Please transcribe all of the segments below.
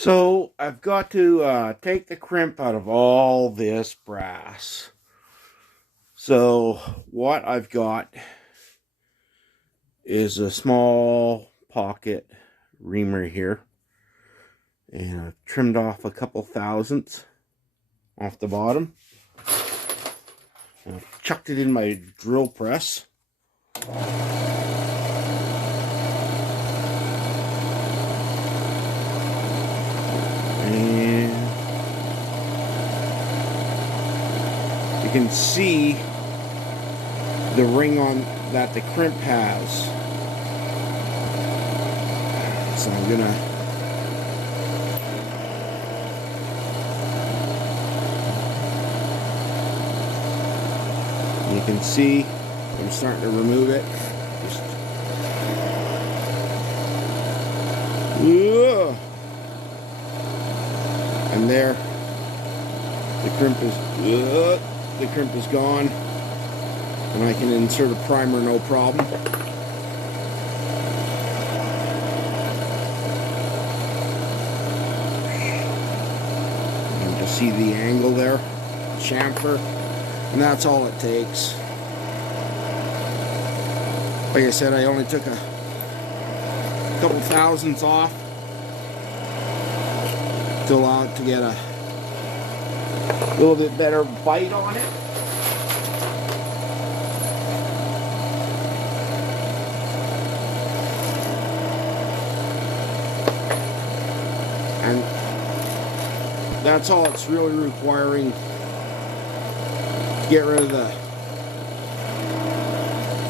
So I've got to take the crimp out of all this brass. So what I've got is a small pocket reamer here. And I've trimmed off a couple thousandths off the bottom. And I've chucked it in my drill press. And you can see the ring on that the crimp has. So I'm gonna you can see I'm starting to remove it. Just, and there the crimp is gone, and I can insert a primer no problem. You can just see the angle there, chamfer, and that's all it takes. Like I said, I only took a couple thousandths off to allow it to get a little bit better bite on it. And that's all it's really requiring to get rid of the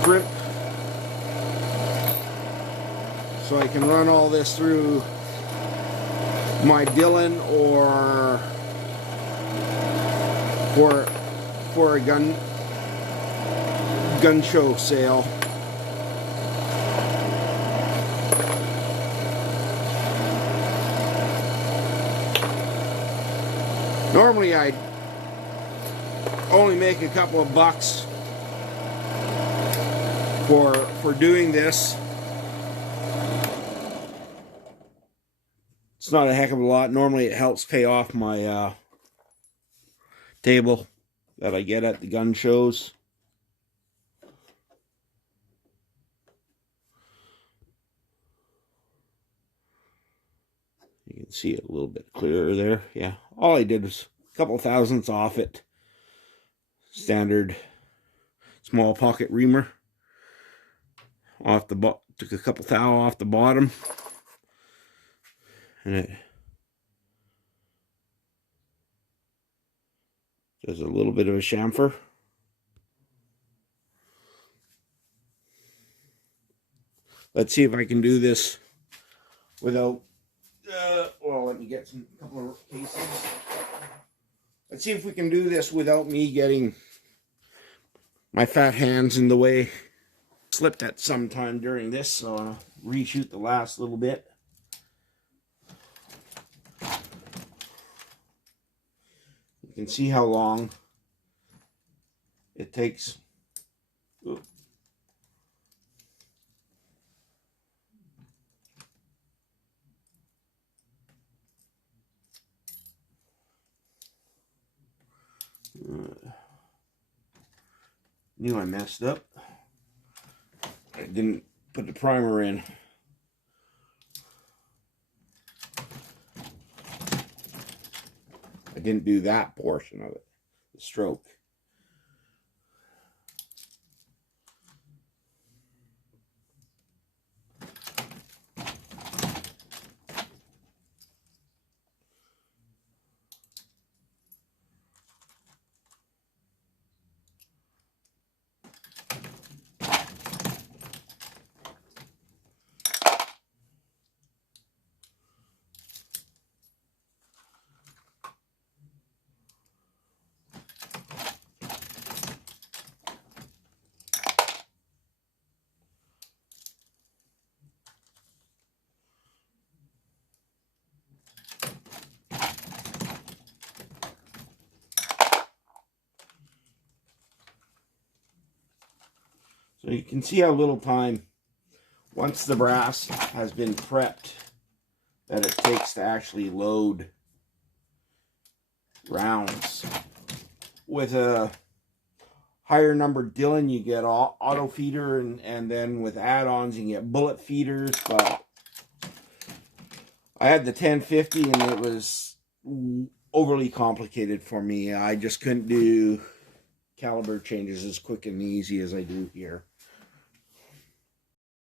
crimp. So I can run all this through my Dillon or for a gun show sale. Normally I only make a couple of bucks for doing this. It's not a heck of a lot. Normally it helps pay off my table that I get at the gun shows. You can see it a little bit clearer there. Yeah, all I did was a couple thousandths off it. Standard small pocket reamer. Took a couple thou off the bottom. And it does a little bit of a chamfer. Let's see if I can do this without, well, let me get a couple of cases. Let's see if we can do this without me getting my fat hands in the way. Slipped at some time during this, so I'll reshoot the last little bit. You can see how long it takes. Ooh. Knew I messed up. I didn't put the primer in. I didn't do that portion of it, the stroke. So you can see how little time, once the brass has been prepped that it takes to actually load rounds. With a higher number Dillon, you get auto feeder, and then with add-ons you get bullet feeders. But I had the 1050 and it was overly complicated for me. I just couldn't do caliber changes as quick and easy as I do here.